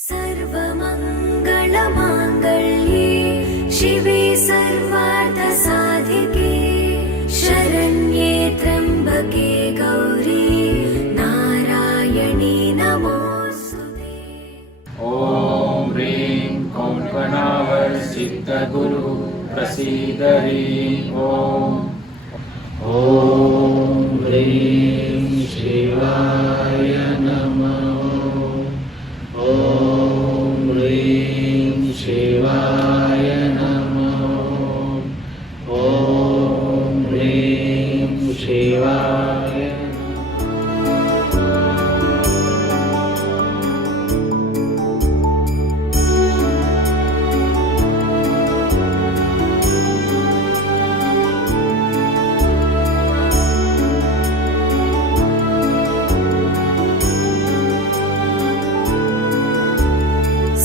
सर्वमङ्गलमाङ्गल्ये शिवे सर्वार्थसाधिके शरण्ये त्र्यम्बके गौरी नारायणी नमोऽस्तुते। ॐ ह्रीं कोङ्कणावर्षितगुरु प्रसीद ह्रीं ॐ ह्रीं शिवाय नमः। ॐ ह्रीं शिवाय नमः। ॐ ह्रीं शिवाय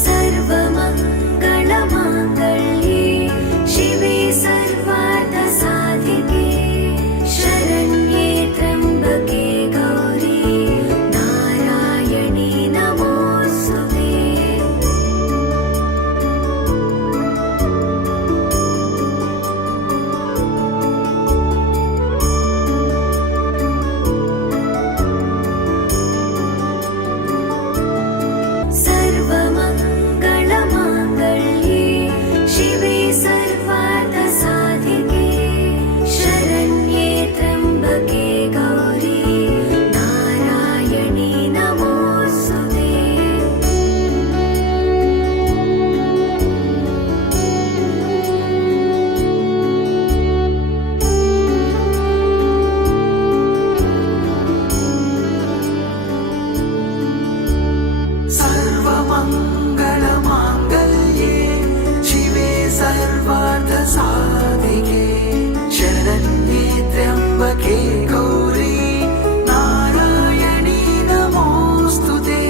सर्वमङ्गलमाङ्गल्ये शिवे सर्वार्थसाधिके शरण्ये त्र्यम्बके गौरी नारायणी नमोऽस्तुते। सर्वमङ्गलमाङ्गल्ये शिवे सर्वार्थसाधिके शरण्ये त्र्यम्बके गौरी नारायणी नमोऽस्तुते। सर्वमङ्गलमाङ्गल्ये शिवे सर्वार्थसाधिके शरण्ये त्र्यम्बके गौरी नारायणी नमोऽस्तुते।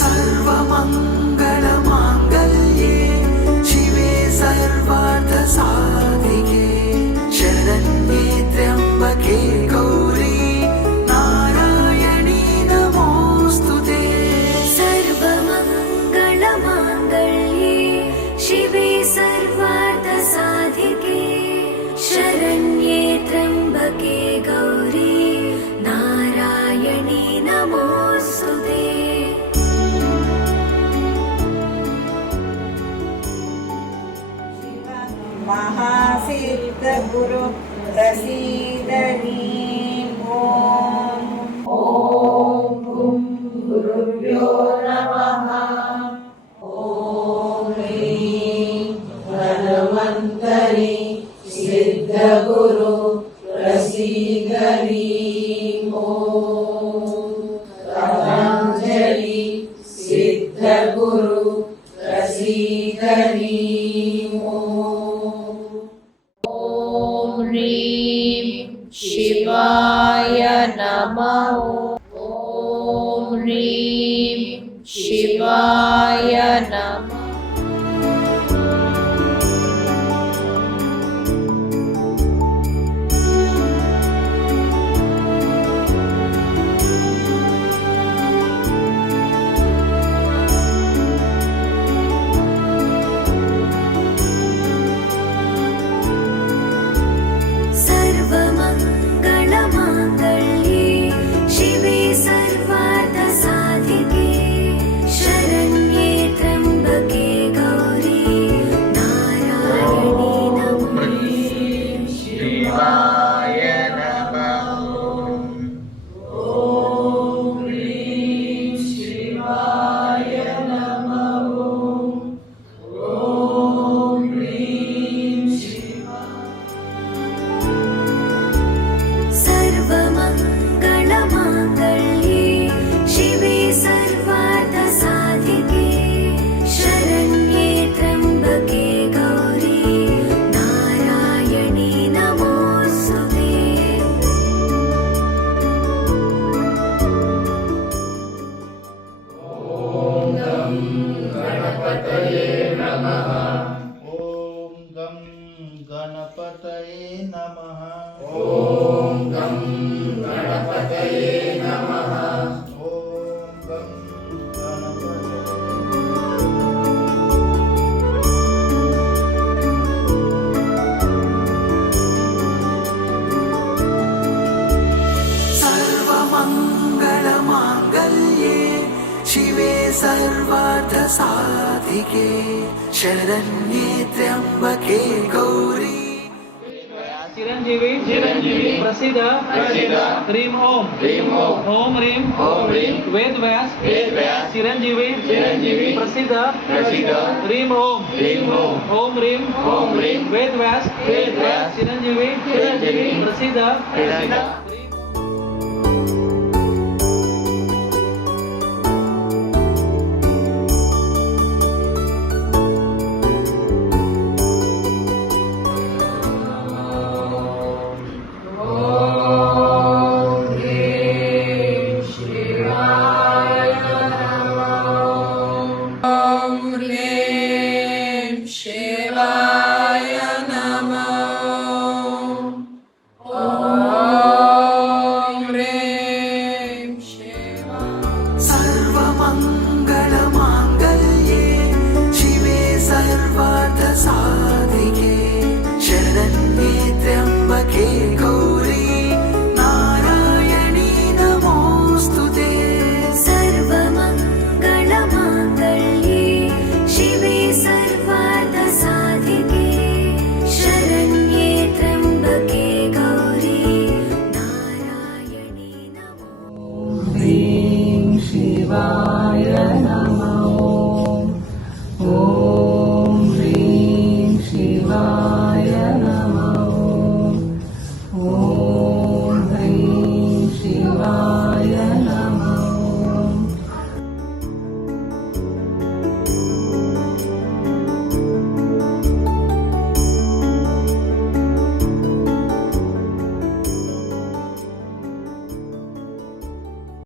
सर्वमङ्गलमाङ्गल्ये शिवे सर्वार्थसाधिके शरण्ये त्र्यम्बके गौरी नारायणी नमोऽस्तुते। सर्वमङ्गलमाङ्गल्ये शिवे सर्वार्थसाधिके शरण्ये त्र्यम्बके गौरी नारायणी नमोऽस्तुते। महासिद्धगुरु प्रसीद ह्रीं ॐ गुरुभ्यो नमः। ॐ ह्रीं धन्वन्तरि सिद्धगुरु प्रसीद ह्रीं ॐ पतञ्जलि सिद्धगुरु प्रसीद ह्रीं ॐ ह्रीं शिवाय नमः। ॐ ह्रीं शिवाय नमः। सर्वमङ्गलमाङ्गल्ये शिवे शिवे सर्वार्थसाधिके शरण्ये त्र्यम्बके गौरी चिरंजीवी प्रसिद्ध ह्रीं ओम ओम ह्रीं वेद व्यास चिरंजीवी प्रसिद्ध ह्रीं ओम ओम ह्रीं वेद व्यास चिरंजीवी प्रसिद्ध